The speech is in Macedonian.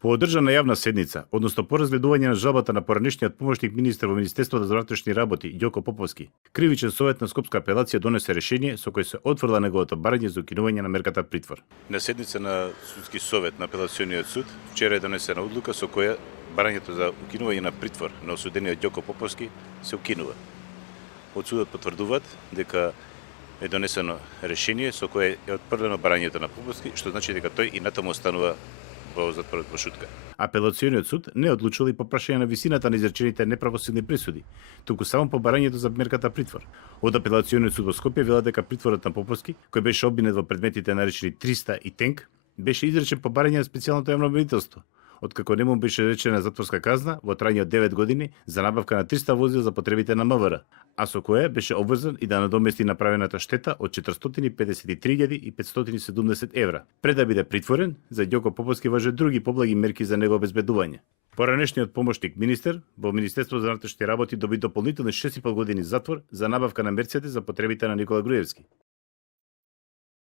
По одржана јавна седница, односно по разгледување на жалбата на поранешниот помошник министер во Министерството за внатрешни работи Ѓоко Поповски, Кривичен совет на Скопска апелација донесе решение со кој се отфрла неговото барање за укинување на мерката притвор. На седница на судски совет на апелациониот суд вчера е донесена одлука со која барањето за укинување на притвор на осудениот Ѓоко Поповски се укинува. Од судот потврдуваат дека е донесено решение со кое е отпрлено барањето на Поповски, што значи дека тој и натаму останува во затворот во Шутка. Апелациониот суд не одлучил и по прашање на висината на изречените неправосудни присуди, туку само по барањето за мерката притвор. Од апелациониот суд во Скопје велат дека притворот на Поповски, кој беше обвинет во предметите наречени 300 и Тенк, беше изречен по барање на специјалното јавно обвинителство, откако не му беше речена затворска казна во трајање од 9 години за набавка на 300 возила за потребите на МВР, а со кое беше обврзан и да надомести направената штета од 453.570 евра. Пред да биде притворен, за Ѓоко Поповски важат други поблаги мерки за негово обезбедување. Поранешниот помошник министер во Министерството за внатрешни работи доби дополнителни 6,5 години затвор за набавка на мерцедес за потребите на Никола Груевски.